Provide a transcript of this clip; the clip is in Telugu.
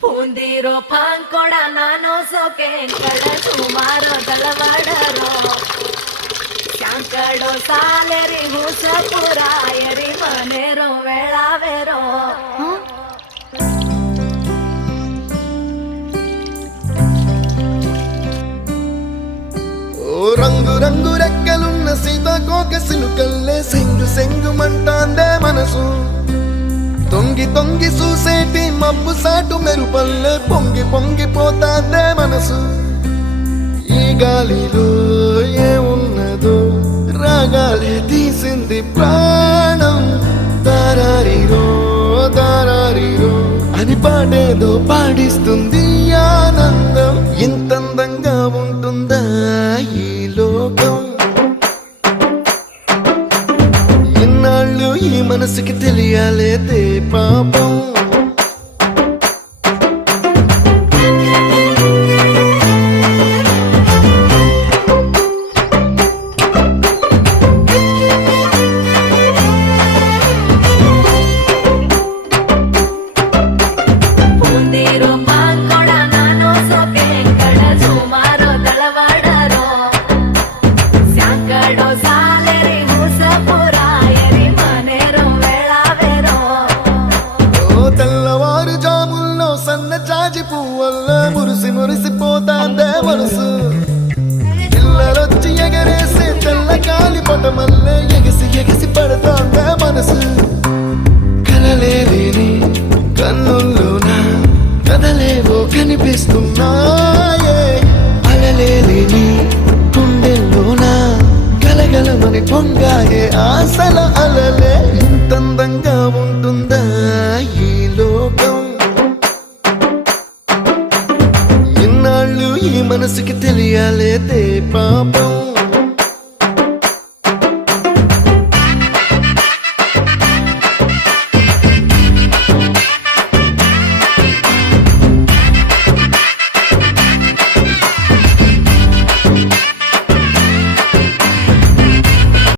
ಪೂಂದಿರೋ ಪಾಂಕೊಡ ನಾನು ಸೋಕೆ ಕಡ ಸುಮಾರು ತಳವಾಡರೋ ಶಾಂಕಡೋ ಸಾಲೆರಿ ಹುಸಪುರ ಎರಿ ಮನೆರೋ ವೇಳಾವೆರೋ ఓ రంగు రంగు రెక్కలున్న సీతాకోక సిలుకల్లే సెంగు సెంగు మంటాందే మనసు తొంగి తొంగి చూసేటి మబ్బు సాటు మెరుపల్లే పొంగి పొంగిపోతాందే మనసు ఈ గాలిలో ఏమున్నదో రాగాలే తీసింది ప్రాణం దారారిరో దారారిరో అని పాడేదో పాడిస్తుంది ఆనందం ఇంతందంగా ఉంటుందా ఈ లోకం ఇన్నాళ్ళు ఈ మనసుకి తెలియాలేదే పాపం ಪೂಂದಿರೋ ಪಾಂಕೊಡ ನಾನು ಸೋಕೆ ಕಡ ಸುಮಾರು ತಳವಾಡರೋ ಶಾಂಕಡೋ ಸಾಲೆರಿ ಹುಸಪುರ ಎರಿ ಮನೆರೋ ವೇಳಾವೆರೋ ఓ తెల్లవారు జాముల్లో సన్న చాచి పువ్వల్ల మురిసి మురిసిపోతాందే మనసు పిల్లలొచ్చి ఎగరేసే తెల్ల కాలి పటమల్లే ఎగిసి ఎగిసి పడతాందే మనసు కలలేని కన్నుల్లోన కదలేవో కనిపిస్తున్నాయే అలలేని గుండెల్లోన గలగలమని పొంగాయే ఆశల అలలే ఇంతందంగా ఉంటుందా ఈ లోకం ఇన్నాళ్ళు ఈ మనసుకి తెలియాలేదే పాపం